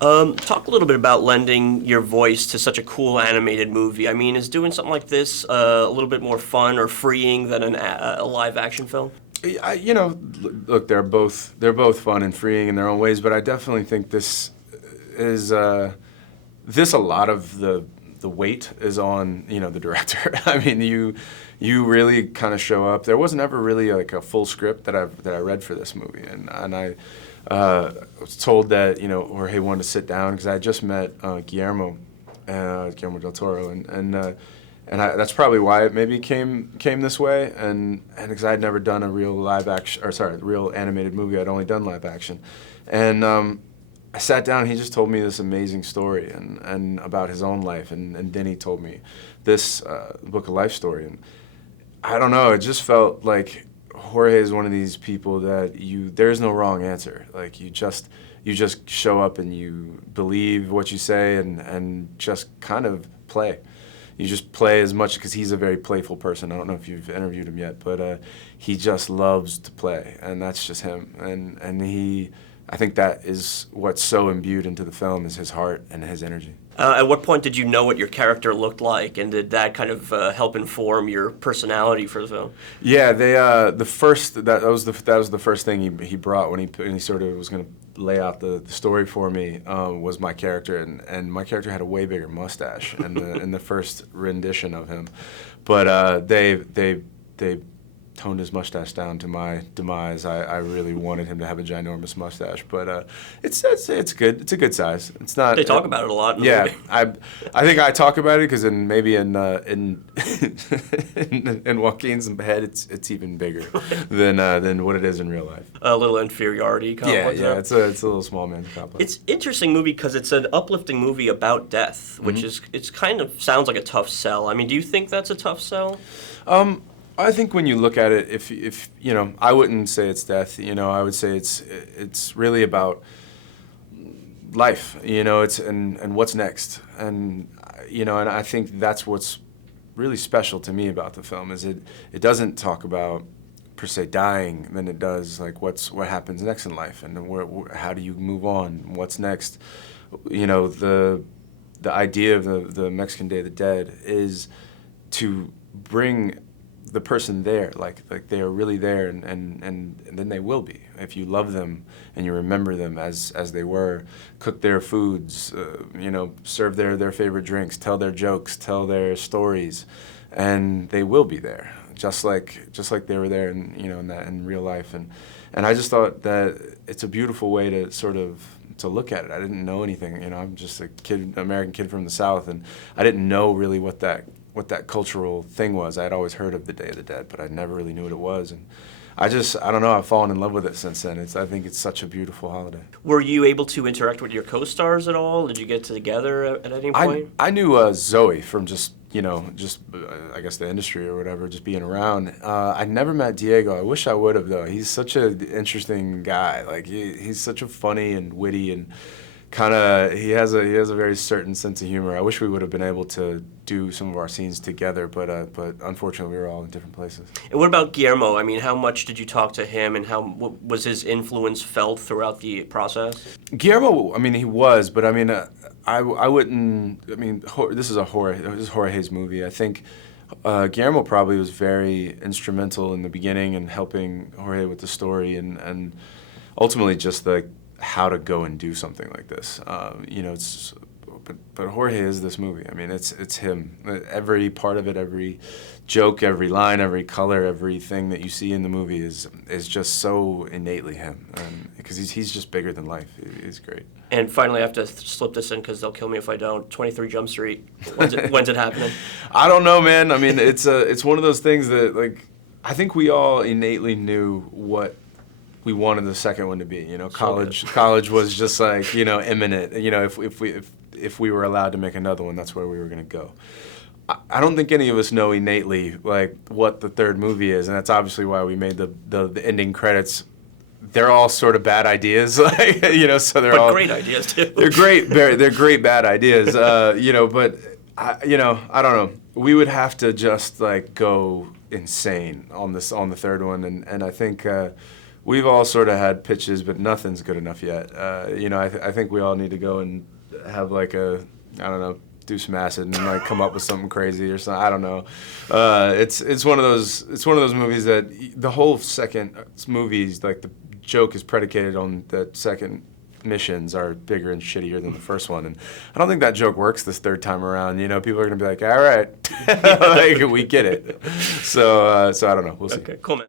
Talk a little bit about lending your voice to such a cool animated movie. I mean, is doing something like this a little bit more fun or freeing than a live action film? Look, they're both fun and freeing in their own ways, but I definitely think this is this a lot of the weight is on the director. I mean, you really kind of show up. There wasn't ever really like a full script that I read for this movie, and I was told that Jorge wanted to sit down because I had just met Guillermo del Toro, that's probably why it maybe came this way, and because I had never done a real real animated movie. I'd only done live action, and I sat down. And he just told me this amazing story and about his own life, and then he told me this book of life story, and I don't know. It just felt like Jorge is one of these people that there's no wrong answer. Like you just show up and you believe what you say and just kind of play. You just play as much because he's a very playful person. I don't know if you've interviewed him yet, but he just loves to play, and that's just him. And I think that is what's so imbued into the film is his heart and his energy. At what point did you know what your character looked like, and did that kind of help inform your personality for the film? Yeah, that was the first thing he brought when he sort of was going to lay out the story for me was my character, and my character had a way bigger mustache in the first rendition of him, but they toned his mustache down to my demise. I really wanted him to have a ginormous mustache, but it's good. It's a good size. It's not. They talk about it a lot. In the yeah, movie. I think I talk about it because maybe in Joaquin's head it's even bigger than what it is in real life. A little inferiority complex. Yeah. It's a little small man's complex. It's interesting movie because it's an uplifting movie about death, which is it's kind of sounds like a tough sell. I mean, do you think that's a tough sell? I think when you look at it, if I wouldn't say it's death. I would say it's really about life. It's and what's next, and and I think that's what's really special to me about the film is it doesn't talk about per se dying than it does like what happens next in life and how do you move on, what's next. The idea of the Mexican Day of the Dead is to bring the person there, like they are really there, and then they will be if you love them and you remember them as they were, cook their foods, serve their favorite drinks, tell their jokes, tell their stories, and they will be there, just like they were there in real life, and I just thought that it's a beautiful way to sort of to look at it. I didn't know anything, I'm just a American kid from the South, and I didn't know really what that cultural thing was. I had always heard of the Day of the Dead, but I never really knew what it was. And I don't know, I've fallen in love with it since then. I think it's such a beautiful holiday. Were you able to interact with your co-stars at all? Did you get together at any point? I knew Zoe from just I guess the industry or whatever, just being around. I never met Diego. I wish I would have, though. He's such an interesting guy. Like he's such a funny and witty and he has a very certain sense of humor. I wish we would have been able to do some of our scenes together, but unfortunately we were all in different places. And what about Guillermo? I mean, how much did you talk to him, and what was his influence felt throughout the process? Guillermo, I mean, he was, but I mean, I wouldn't. I mean, this is Jorge's movie. I think Guillermo probably was very instrumental in the beginning in helping Jorge with the story, and ultimately just how to go and do something like this. But Jorge is this movie. I mean, it's him. Every part of it, every joke, every line, every color, everything that you see in the movie is just so innately him. Because he's just bigger than life. He's great. And finally, I have to slip this in because they'll kill me if I don't. 23 Jump Street. When's it happening? I don't know, man. I mean, it's one of those things that I think we all innately knew what we wanted the second one to be. College was just imminent. If we were allowed to make another one, that's where we were going to go. I don't think any of us know innately what the third movie is, and that's obviously why we made the ending credits. They're all sort of bad ideas, so they're but all great ideas too. They're great. They're great bad ideas, But I don't know. We would have to just go insane on the third one, and I think we've all sort of had pitches, but nothing's good enough yet. You know, I think we all need to go and have like I don't know, do some acid and like come up with something crazy or something. I don't know. It's one of those movies that the whole second movies, like the joke is predicated on that second missions are bigger and shittier than the first one, and I don't think that joke works this third time around. You know, people are gonna be like, all right, like we get it. So I don't know. We'll see. Okay, cool, man.